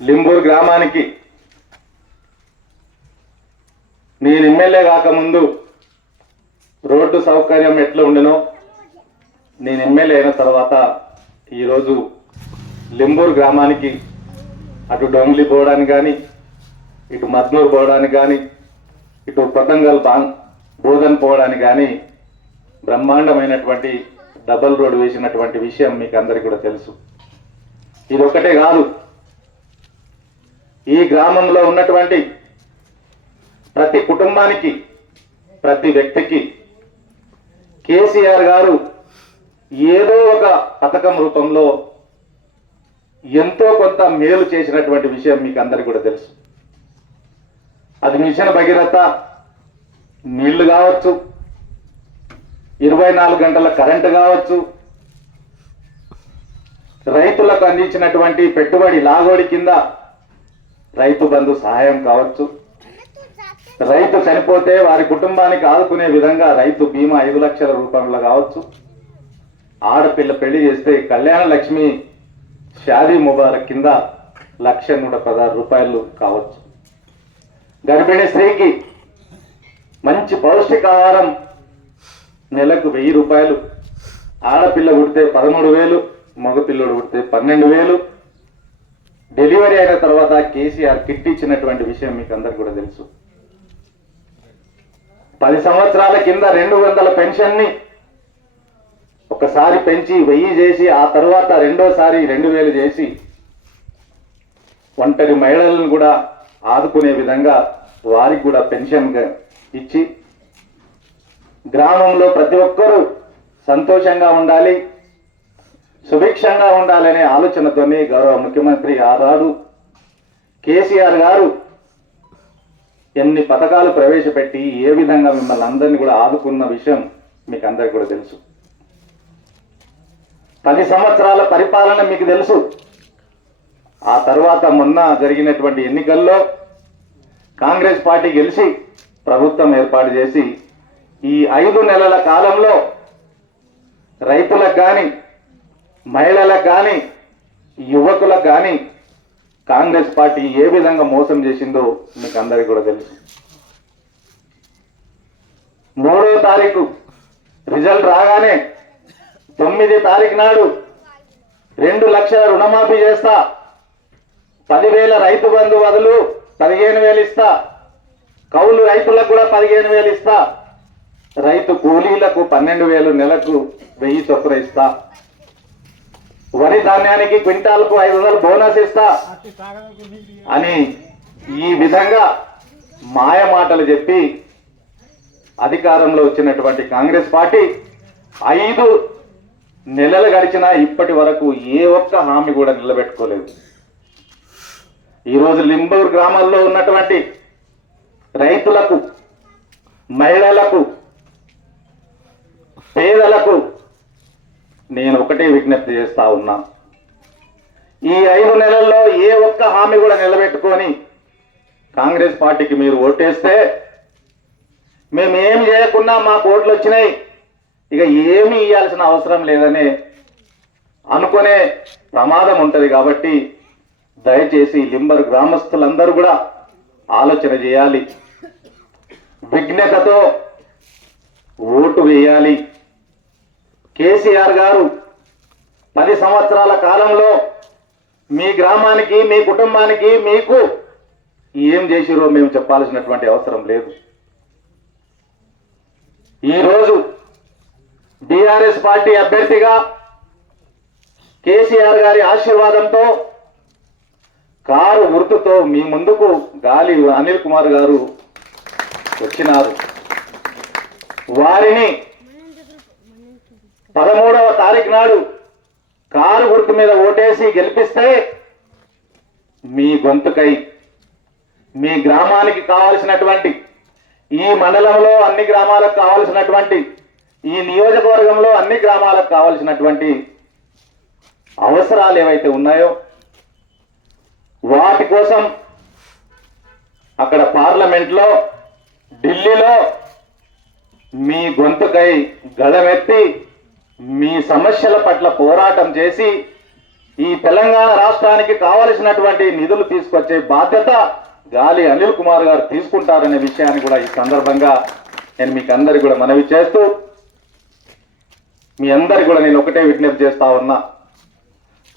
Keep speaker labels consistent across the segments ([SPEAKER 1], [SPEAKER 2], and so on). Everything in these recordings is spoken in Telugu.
[SPEAKER 1] లింబూరు గ్రామానికి. నేను ఎమ్మెల్యే కాకముందు రోడ్డు సౌకర్యం ఎట్లా ఉండెనో నేను ఎమ్మెల్యే అయిన తర్వాత ఈరోజు లింబూర్ గ్రామానికి అటు డొంగ్లి పోవడానికి కానీ ఇటు మద్నూరు పోవడానికి కానీ ఇటు కొత్తంగల్ బాంగ్ బోధన్ పోవడానికి కానీ బ్రహ్మాండమైనటువంటి డబల్ రోడ్ వేసినటువంటి విషయం మీకు అందరికీ కూడా తెలుసు. ఇది ఒకటే కాదు ఈ గ్రామంలో ఉన్నటువంటి ప్రతి కుటుంబానికి ప్రతి వ్యక్తికి కేసీఆర్ గారు ఏదో ఒక పథకం రూపంలో ఎంతో కొంత మేలు చేసినటువంటి విషయం మీకు అందరికీ కూడా తెలుసు. అది మిషన్ భగీరథ నీళ్ళు కావచ్చు ఇరవై నాలుగు గంటల కరెంటు కావచ్చు రైతులకు అందించినటువంటి పెట్టుబడి లాగోడి కింద రైతు బంధు సహాయం కావచ్చు. రైతు చనిపోతే వారి కుటుంబానికి ఆదుకునే విధంగా రైతు బీమా ఐదు లక్షల రూపాయలు కావచ్చు. ఆడపిల్ల పెళ్ళి చేస్తే కళ్యాణ లక్ష్మి షాదీ ముబారక్ కింద లక్ష నూట పదహారు రూపాయలు కావచ్చు. గర్భిణీ స్త్రీకి మంచి పౌష్టికాహారం నెలకు వెయ్యి రూపాయలు. ఆడపిల్ల పుడితే పదమూడు వేలు మగపిల్లడు పుడితే పన్నెండు వేలు. డెలివరీ అయిన తర్వాత కేసీఆర్ కిట్ ఇచ్చినటువంటి విషయం మీకు అందరికి కూడా తెలుసు. పది సంవత్సరాల కింద రెండు వందల పెన్షన్ని ఒకసారి పెంచి వెయ్యి చేసి ఆ తర్వాత రెండోసారి రెండు వేలు చేసి ఒంటరి మహిళలను కూడా ఆదుకునే విధంగా వారికి కూడా పెన్షన్ ఇచ్చి గ్రామంలో ప్రతి ఒక్కరూ సంతోషంగా ఉండాలి. సుభిక్షంగా ఉండాలనే ఆలోచనతోనే గౌరవ ముఖ్యమంత్రి ఆనాడు కేసీఆర్ గారు ఎన్ని పథకాలు ప్రవేశపెట్టి ఏ విధంగా మిమ్మల్ని అందరినీ కూడా ఆదుకున్న విషయం మీకు అందరికి కూడా తెలుసు. పది సంవత్సరాల పరిపాలన మీకు తెలుసు. ఆ తర్వాత మొన్న జరిగినటువంటి ఎన్నికల్లో కాంగ్రెస్ పార్టీ గెలిచి ప్రభుత్వం ఏర్పాటు చేసి ఈ ఐదు నెలల కాలంలో రైతులకు కానీ మహిళలకు కానీ యువకులకు కానీ కాంగ్రెస్ పార్టీ ఏ విధంగా మోసం చేసిందో మీకు అందరికీ కూడా తెలుసు. మూడో తారీఖు రిజల్ట్ రాగానే తొమ్మిది తారీఖు నాడు రెండు లక్షల రుణమాఫీ చేస్తా. పదివేల రైతు బంధు బదులు పదిహేను వేలు ఇస్తా. కౌలు రైతులకు కూడా పదిహేను వేలు ఇస్తా. రైతు కూలీలకు పన్నెండు వేలు నెలకు వెయ్యి చొప్పున ఇస్తా. వరి ధాన్యానికి క్వింటాల్కు ఐదు వందలు బోనస్ ఇస్తా. అని ఈ విధంగా మాయ మాటలు చెప్పి అధికారంలో వచ్చినటువంటి కాంగ్రెస్ పార్టీ ఐదు నెలలు గడిచినా ఇప్పటి వరకు ఏ ఒక్క హామీ కూడా నిలబెట్టుకోలేదు. ఈరోజు లింబూరు గ్రామాల్లో ఉన్నటువంటి రైతులకు మహిళలకు పేదలకు నేను ఒకటే విజ్ఞప్తి చేస్తా ఉన్నా. ఈ ఐదు నెలల్లో ఏ ఒక్క హామీ కూడా నిలబెట్టుకొని కాంగ్రెస్ పార్టీకి మీరు ఓటేస్తే మేము ఏమి చేయకున్నా మాకు ఓట్లు వచ్చినాయి. ఇక ఏమీ ఇవ్వాల్సిన అవసరం లేదని అనుకునే ప్రమాదం ఉంటుంది కాబట్టి దయచేసి లింబర్ గ్రామస్తులందరూ కూడా ఆలోచన చేయాలి. విజ్ఞతతో ఓటు వేయాలి. కేసీఆర్ గారు పది సంవత్సరాల కాలంలో మీ గ్రామానికి మీ కుటుంబానికి మీకు ఏం చేసిరో మేము చెప్పాల్సినటువంటి అవసరం లేదు. ఈరోజు బీఆర్ఎస్ పార్టీ అభ్యర్థిగా కేసీఆర్ గారి ఆశీర్వాదంతో కారు గుర్తుతో మీ ముందుకు గాలి అనిల్ కుమార్ గారు వచ్చినారు. వారిని పదమూడవ తారీఖు నాడు కారు గుర్తు మీద ఓటేసి గెలిపిస్తే మీ గొంతుకై మీ గ్రామానికి కావలసినటువంటి ఈ మండలంలో అన్ని గ్రామాలకు కావలసినటువంటి ఈ నియోజకవర్గంలో అన్ని గ్రామాలకు కావలసినటువంటి అవసరాలు ఏవైతే ఉన్నాయో వాటి కోసం అక్కడ పార్లమెంట్లో ఢిల్లీలో మీ గొంతుకై గడమెత్తి మీ సమస్యల పట్ల పోరాటం చేసి ఈ తెలంగాణ రాష్ట్రానికి కావలసినటువంటి నిధులు తీసుకొచ్చే బాధ్యత గాలి అనిల్ కుమార్ గారు తీసుకుంటారనే విషయాన్ని కూడా ఈ సందర్భంగా నేను మీకు అందరికి కూడా మనవి చేస్తూ మీ అందరికి కూడా నేను ఒకటే విజ్ఞప్తి చేస్తా ఉన్నా.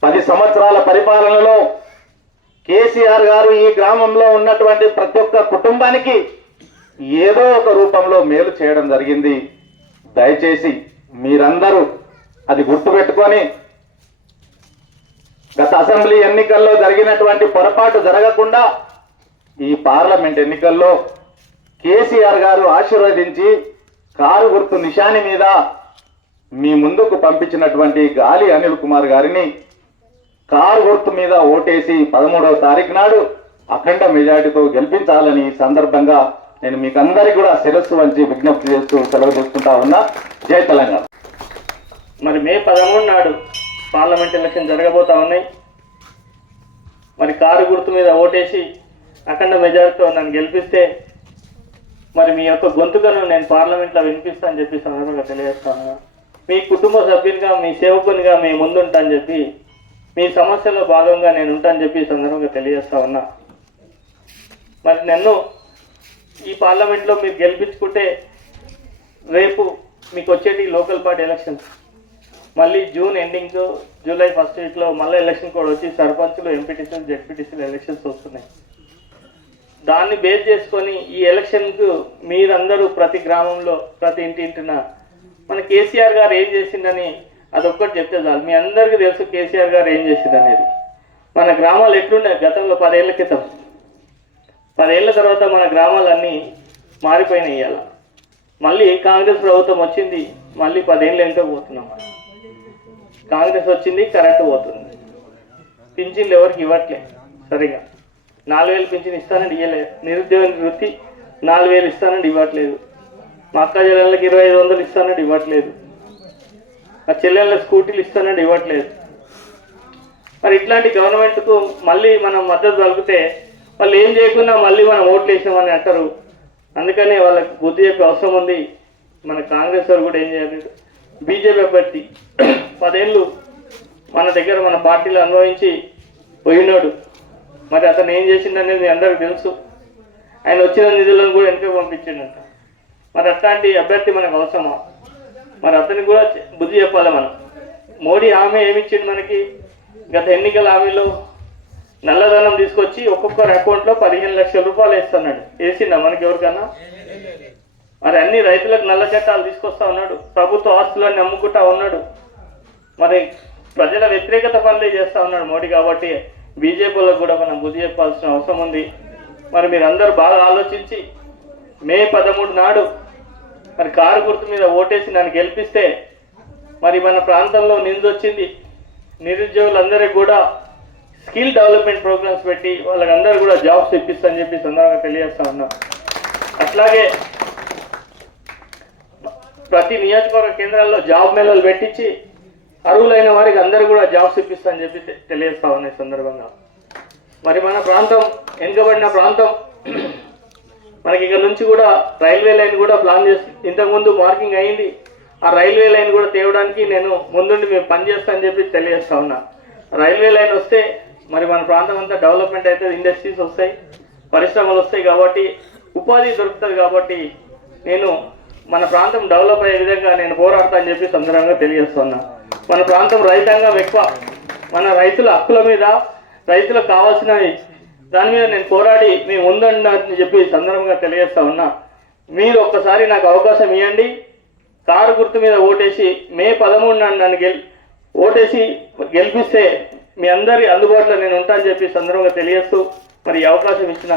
[SPEAKER 1] పది సంవత్సరాల పరిపాలనలో కేసీఆర్ గారు ఈ గ్రామంలో ఉన్నటువంటి ప్రతి ఒక్క కుటుంబానికి ఏదో ఒక రూపంలో మేలు చేయడం జరిగింది. దయచేసి మీరందరూ అది గుర్తుపెట్టుకొని గత అసెంబ్లీ ఎన్నికల్లో జరిగినటువంటి పొరపాటు జరగకుండా ఈ పార్లమెంట్ ఎన్నికల్లో కేసీఆర్ గారు ఆశీర్వదించి కారు గుర్తు నిశాని మీద మీ ముందుకు పంపించినటువంటి గాలి అనిల్ కుమార్ గారిని కారు గుర్తు మీద ఓటేసి పదమూడవ తారీఖు నాడు అఖండ మెజార్టీతో గెలిపించాలని సందర్భంగా నేను మీకు అందరికీ కూడా శిరస్సు వంచి విజ్ఞప్తి చేస్తూ సెలవు తీసుకుంటా ఉన్నా. జై తెలంగాణ.
[SPEAKER 2] మరి మే పదమూడు నాడు పార్లమెంట్ ఎలక్షన్ జరగబోతా ఉన్నాయి. మరి కారు గుర్తు మీద ఓటేసి అఖండ మెజారిటీతో నన్ను గెలిపిస్తే మరి మీ యొక్క గొంతుకను నేను పార్లమెంట్లో వినిపిస్తానని చెప్పి సందర్భంగా తెలియజేస్తాను మీ కుటుంబ సభ్యునిగా మీ సేవకునిగా మీ ముందుంటానని చెప్పి మీ సమస్యలో భాగంగా నేను ఉంటానని చెప్పి సందర్భంగా తెలియజేస్తా ఉన్నా. మరి నన్ను ఈ పార్లమెంట్లో మీరు గెలిపించుకుంటే రేపు మీకు వచ్చేది లోకల్ పార్టీ ఎలక్షన్స్ మళ్ళీ జూన్ ఎండింగ్ జూలై ఫస్ట్ వీక్లో మళ్ళీ ఎలక్షన్ కూడా వచ్చి సర్పంచ్లు ఎంపీటీసీలు జెడ్పీటీసీలు ఎలక్షన్స్ వస్తున్నాయి. దాన్ని బేస్ చేసుకొని ఈ ఎలక్షన్కు మీరందరూ ప్రతి గ్రామంలో ప్రతి ఇంటి ఇంటిన మన కేసీఆర్ గారు ఏం చేసిందని అదొక్కటి చెప్తే చాలు. మీ అందరికీ తెలుసు కేసీఆర్ గారు ఏం చేసింది అనేది మన గ్రామాలు ఎట్లుండే గతంలో పదేళ్ళ క్రితం? పదేళ్ళ తర్వాత మన గ్రామాలన్నీ మారిపోయినాయి ఇవాళ మళ్ళీ కాంగ్రెస్ ప్రభుత్వం వచ్చింది మళ్ళీ పదేళ్ళు ఎంతో పోతున్నాం కాంగ్రెస్ వచ్చింది కరెక్ట్ పోతుంది. పింఛన్లు ఎవరికి ఇవ్వట్లే సరిగా. నాలుగు వేలు పింఛన్ ఇస్తానండి ఇవ్వలేదు నిరుద్యోగ వృత్తి నాలుగు వేలు ఇస్తానండి ఇవ్వట్లేదు. మా అక్క చెల్లెళ్ళకి ఇరవై ఐదు వందలు ఇస్తానండి ఇవ్వట్లేదు. మా చెల్లెళ్ళ స్కూటీలు ఇస్తానండి ఇవ్వట్లేదు. మరి ఇట్లాంటి గవర్నమెంట్కు మళ్ళీ మనం మద్దతు పలికితే వాళ్ళు ఏం చేయకుండా మళ్ళీ మనం ఓట్లు వేసామని అంటారు. అందుకనే వాళ్ళకి బుద్ధి చెప్పే అవసరం ఉంది. మన కాంగ్రెస్ వారు కూడా ఏం చేయాలి? బీజేపీ అభ్యర్థి పదేళ్ళు మన దగ్గర మన పార్టీలో అనుభవించి పోయినాడు. మరి అతను ఏం చేసిండు అనేది అందరికీ తెలుసు. ఆయన వచ్చిన నిధులను కూడా వెనక పంపించిండంట. మరి అట్లాంటి అభ్యర్థి మనకు అవసరమా? మరి అతనికి కూడా బుద్ధి చెప్పాలి మనం. మోడీ హామీ ఏమిచ్చింది మనకి? గత ఎన్నికల హామీలో నల్లధనం తీసుకొచ్చి ఒక్కొక్కరి అకౌంట్లో పదిహేను లక్షల రూపాయలు వేస్తున్నాడు. వేసిందా మనకి ఎవరికన్నా? మరి అన్ని రైతులకు నల్ల చట్టాలు తీసుకొస్తా ఉన్నాడు. ప్రభుత్వ ఆస్తులన్నీ అమ్ముకుంటా ఉన్నాడు. మరి ప్రజల వ్యతిరేకత పనులే చేస్తా ఉన్నాడు మోడీ కాబట్టి బీజేపీలకు కూడా మనం బుద్ధి చెప్పాల్సిన అవసరం ఉంది. మరి మీరందరూ బాగా ఆలోచించి మే పదమూడు నాడు మరి కారు గుర్తు మీద ఓటేసి నన్ను గెలిపిస్తే మరి మన ప్రాంతంలో నిందొచ్చింది. నిరుద్యోగులందరికీ కూడా స్కిల్ డెవలప్మెంట్ ప్రోగ్రామ్స్ పెట్టి వాళ్ళకందరూ కూడా జాబ్స్ ఇప్పిస్తా చెప్పి సందర్భంగా తెలియజేస్తా ఉన్నాం అట్లాగే ప్రతి నియోజకవర్గ కేంద్రాల్లో జాబ్ మేళలు పెట్టించి అర్హులైన వారికి అందరూ కూడా జాబ్స్ ఇప్పిస్తా అని చెప్పి తెలియజేస్తా ఉన్నాయి సందర్భంగా. మరి మన ప్రాంతం వెనుకబడిన ప్రాంతం మనకి ఇక్కడ నుంచి కూడా రైల్వే లైన్ కూడా ప్లాన్ చేసి ఇంతకుముందు మార్కింగ్ అయింది. ఆ రైల్వే లైన్ కూడా తేవడానికి నేను ముందుండి మేము పనిచేస్తా అని చెప్పి తెలియజేస్తా ఉన్నా రైల్వే లైన్ వస్తే మరి మన ప్రాంతం అంతా డెవలప్మెంట్ అయితే ఇండస్ట్రీస్ వస్తాయి పరిశ్రమలు వస్తాయి కాబట్టి ఉపాధి దొరుకుతుంది కాబట్టి నేను మన ప్రాంతం డెవలప్ అయ్యే విధంగా నేను పోరాడతా అని చెప్పి సందర్భంగా తెలియజేస్తున్నా. మన ప్రాంతం రైతాంగం ఎక్కువ. మన రైతుల హక్కుల మీద రైతులకు కావాల్సినవి దాని మీద నేను పోరాడి మీ ముందండి అని చెప్పి సందర్భంగా తెలియజేస్తా ఉన్నా. మీరు ఒక్కసారి నాకు అవకాశం ఇవ్వండి కారు గుర్తు మీద ఓటేసి మే పదమూడు నన్ను గెల్ ఓటేసి గెలిపిస్తే మీ అందరి అందుబాటులో నేను ఉంటానని చెప్పి సందర్భంగా తెలియస్తూ మరి అవకాశం ఇచ్చిన